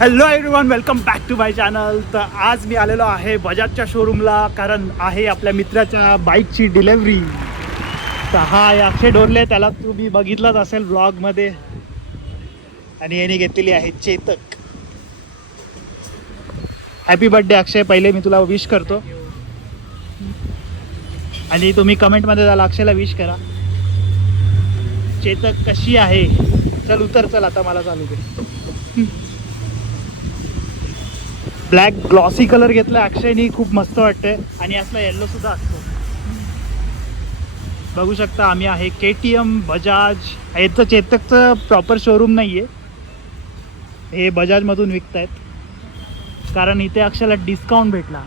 Hello everyone, welcome back to my channel. तर आज मी आलेलो आहे बजाजच्या शोरूमला, कारण आहे आपल्या मित्राच्या बाईकची डिलेव्हरी. तर हा आहे अक्षय डोरले, त्याला तुम्ही बघितलंच असेल व्लॉगमध्ये. आणि याने घेतलेली आहे चेतक. हॅपी बर्थडे अक्षय, पहिले मी तुला विश करतो. आणि तुम्ही कमेंटमध्ये त्याला अक्षयला विश करा. चेतक कशी आहे? चल उतर, चल आता मला चालू दे. ब्लॅक ग्लॉसी कलर घेतला अक्षयनी, खूप मस्त वाटतंय. आणि असला येल्लो सुद्धा असतो. बघू शकता आम्ही आहे KTM बजाज. याचं चेतकचं प्रॉपर शोरूम नाही आहे, हे बजाजमधून विकत आहेत, कारण इथे अक्षयला डिस्काउंट भेटला.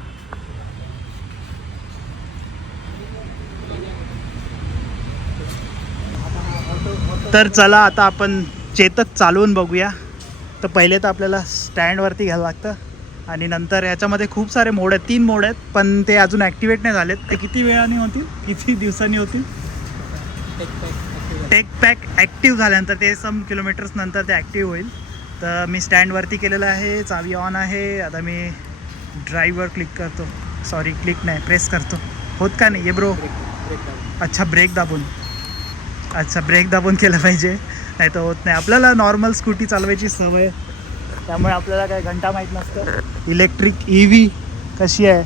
तर चला आता आपण चेतक चालवून बघूया. तर पहिले तर आपल्याला स्टँडवरती घ्यायला लागतं, आणि नंतर याच्यामध्ये खूप सारे मोड आहेत, 3 मोड आहेत, पण ते अजून ॲक्टिवेट नाही झालेत. ते किती वेळाने होतील, किती दिवसांनी होतील? टेक पॅक ॲक्टिव्ह झाल्यानंतर, ते सम किलोमीटर्स नंतर ते ॲक्टिव्ह होईल. तर मी स्टँडवरती केलेलं आहे, चावी ऑन आहे. आता मी ड्राईव्हवर क्लिक करतो, सॉरी क्लिक नाही, प्रेस करतो. होत का नाही आहे ब्रो? अच्छा, ब्रेक दाबून. अच्छा, ब्रेक दाबून केलं पाहिजे, नाही तर होत नाही. आपल्याला नॉर्मल स्कूटी चालवायची सवय, त्यामुळे आपल्याला काय घंटा माहीत नसतं. इलेक्ट्रिक EV कशी आहे.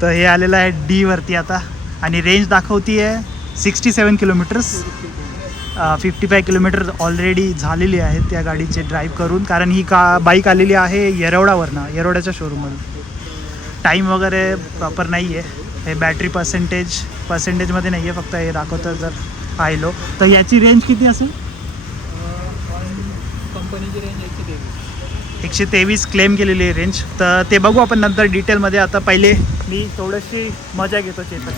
तर हे आलेलं आहे Dवरती आता, आणि रेंज दाखवती आहे 67 किलोमीटर्स. 55 किलोमीटर ऑलरेडी झालेली आहेत त्या गाडीचे ड्राईव्ह करून, कारण ही बाईक आलेली आहे येरवडावरनं, येरवड्याच्या शोरूममधून. टाईम वगैरे प्रॉपर नाही आहे, हे बॅटरी पर्सेंटेजमध्ये नाही आहे, फक्त हे दाखवतं जर पाहिलो. तर याची रेंज किती असेल? कंपनीची रेंज 123 क्लेम केलेली आहे रेंज. तर ते बघू आपण नंतर डिटेलमध्ये. आता पहिले मी थोडीशी मजा घेतो चेतक.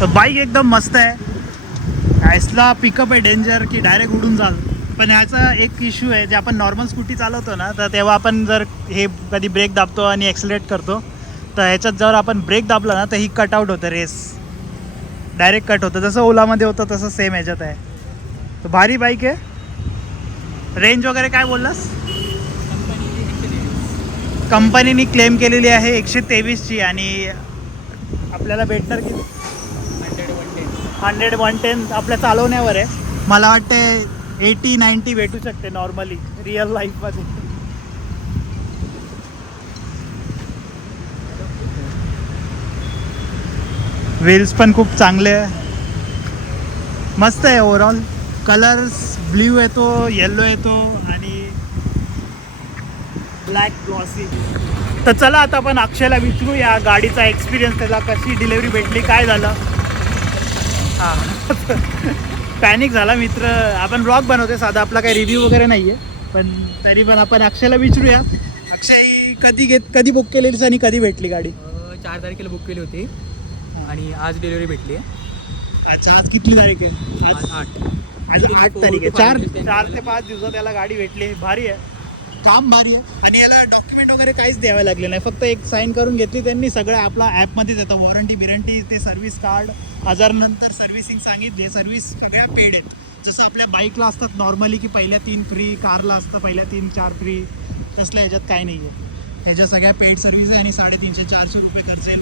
तर बाईक एकदम मस्त आहे. ॲसला पिकअप आहे डेंजर, की डायरेक्ट उडून जाल. पण ह्याचा एक इश्यू आहे, जे आपण नॉर्मल स्कूटी चालवतो ना, तर तेव्हा आपण जर हे कधी ब्रेक दाबतो आणि ॲक्सिलेट करतो, तर ह्याच्यात जर आपण ब्रेक दाबला ना, तर ही कट आउट होतं, रेस डायरेक्ट कट होतं. जसं ओलामध्ये होतं तसं सेम ह्याच्यात आहे. तर भारी बाईक आहे. रेंज वगैरे काय बोललास? कंपनीने क्लेम केलेली आहे 123ची, आणि आपल्याला भेटणार की 100-110 आपल्या चालवण्यावर आहे. मला वाटते 80-90 भेटू शकते नॉर्मली रिअल लाईफमध्ये. व्हील्स पण खूप चांगले आहे, मस्त आहे. ओव्हरऑल कलर्स ब्ल्यू येतो, येल्लो येतो, आणि ब्लॅक ग्लॉसी. तर चला आता आपण अक्षयला विचारू या गाडीचा एक्सपिरियन्स, त्याला कशी डिलेवरी भेटली, काय झालं. हां, पॅनिक झाला मित्र. आपण ब्लॉग बनवते साधा, आपला काही रिव्ह्यू वगैरे नाही आहे, पण तरी पण आपण अक्षयला विचारूया. अक्षय, कधी बुक केलेलीस आणि कधी भेटली गाडी? 4 तारखेला बुक केली होती आणि आज डिलिव्हरी भेटली आहे. अच्छा, आज किती तारीख आहे? आज 8. आज 8 तारीख आहे. 4 ते 5 दिवसात याला गाडी भेटली. भारी आहे, काम भारी आहे. आणि याला डॉक्युमेंट वगैरे काहीच द्यावे लागले नाही, फक्त एक साईन करून घेतली त्यांनी. सगळं आपला ॲपमध्येच येतं, वॉरंटी बिरंटी, ते सर्व्हिस कार्ड, 1000 नंतर सर्व्हिसिंग सांगितले. सर्व्हिस सगळ्या पेड आहेत, जसं आपल्या बाईकला असतात नॉर्मली, की पहिल्या 3 फ्री, कारला असतं पहिल्या 3-4 फ्री. तसल्या ह्याच्यात काही नाही आहे, ह्याच्या सगळ्या पेड सर्व्हिस आहे. आणि 350-400 रुपये खर्च येईल.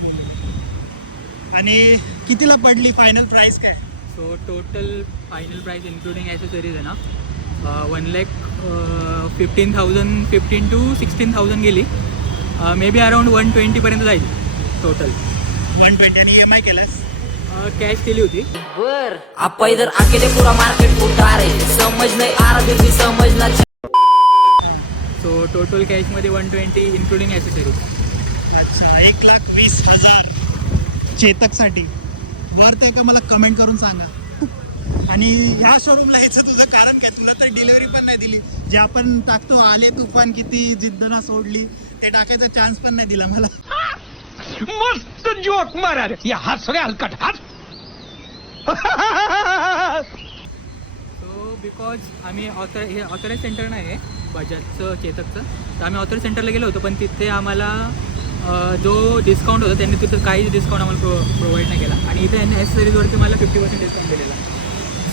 आणि कितीला पडली फायनल प्राईस काय? So total final price including accessories आहे ना, 1,15,000, 15 to 16,000 गेली. मे बी अराउंड 120पर्यंत जाईल टोटल. 120. आणि EMI केलंस? कॅश केली होती. बर आप इधर अकेले पूरा मार्केट उठा रहे, समझ नहीं आ रहा फिर भी समझना. सो टोटल कॅशमध्ये 120 इन्क्लुडिंग ॲसेसरीज. अच्छा, 1,20,000. चेतकसाठी वर्थ आहे का मला कमेंट करून सांगा. आणि ह्या शोरूमला यायचं तुझं कारण काय? तुला तर डिलिव्हरी पण नाही दिली. जे आपण टाकतो आले तुफान किती जिद्दना सोडली ते टाकायचा चान्स पण नाही दिला मला. मस्त जोक मारा रे या हस रे हलकट हस. सो बिकॉज आम्ही हे ऑथराईज सेंटर नाही आहे बजाजचं चेतकचं, तर आम्ही ऑथराईज सेंटरला गेलो होतो, पण तिथे आम्हाला जो डिस्काउंट होता त्यांनी तिथं काहीच डिस्काउंट आम्हाला प्रोव्हाइड नाही केला. आणि इथे यांनी ॲक्सेसरीजवरती मला 50% डिस्काउंट दिलेला.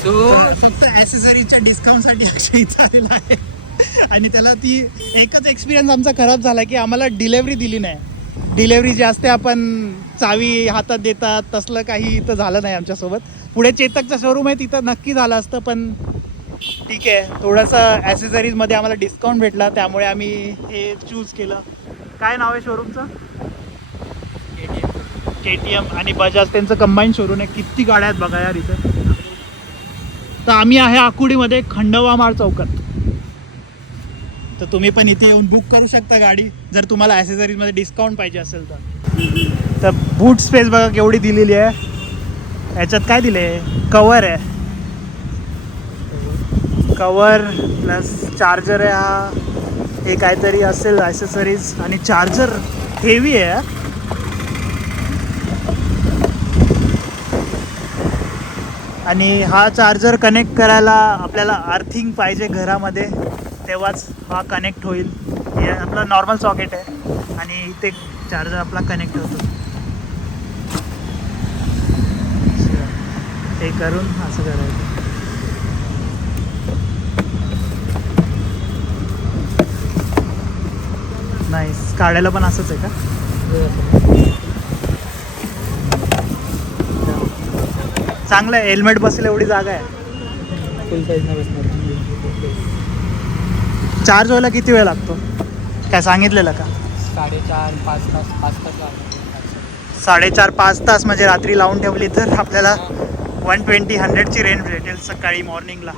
सो फक्त ॲसेसरीजच्या डिस्काउंटसाठी अक्षय इथं आलेला आहे. आणि त्याला ती एकच एक्सपिरियन्स आमचा खराब झाला की आम्हाला डिलेवरी दिली नाही. डिलेवरी जे असते आपण चावी हातात देतात तसलं काही इथं झालं नाही आमच्यासोबत. पुढे चेतकचं शोरूम आहे तिथं नक्की झालं असतं, पण ठीक आहे थोडंसं ॲसेसरीजमध्ये आम्हाला डिस्काउंट भेटला त्यामुळे आम्ही हे चूज केलं. काय नाव आहे शोरूमचं? KTM आणि बजाज त्यांचं कंबाईन शोरूम आहे. किती गाड्या आहेत बघा यार इथं. तर आम्ही आहे आकुर्डीमध्ये खंडोबा चौकात. तर तुम्ही पण इथे येऊन बुक करू शकता गाडी जर तुम्हाला ॲसेसरीजमध्ये डिस्काउंट पाहिजे असेल तर. तर बूट स्पेस बघा केवढी दिलेली आहे. याच्यात काय दिलं आहे? कवर आहे, कवर प्लस चार्जर आहे. हा हे काहीतरी असेल ॲसेसरीज. आणि चार्जर हेवी आहे. आणि हा चार्जर कनेक्ट करायला आपल्याला अर्थिंग पाहिजे घरामध्ये, तेव्हाच हा कनेक्ट होईल. हे आपलं नॉर्मल सॉकेट आहे आणि इथे चार्जर आपला कनेक्ट होतो. हे करून असं करायचं. नाईस. काढायला पण असंच आहे का? चांगलं आहे. हेल्मेट बसेल एवढी जागा आहे. फुल साईज नाही बसणार. चार्ज व्हायला किती वेळ लागतो काय सांगितलेलं का? 4.5-5 तास 5 तास लागतात. 4.5-5 तास म्हणजे रात्री लावून ठेवली तर आपल्याला 120-100ची रेंज भेटेल सकाळी मॉर्निंगला.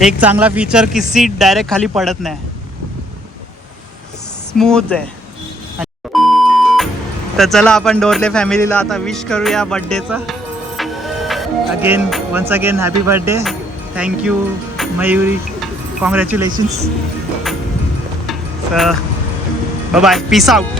एक चांगला फीचर की सीट डायरेक्ट खाली पडत नाही, स्मूथ आहे. तर चला आपण डोरले फॅमिलीला आता विश करूया बड्डेचा. Once again happy birthday. Thank you Mayuri. Congratulations. Bye bye. Peace out.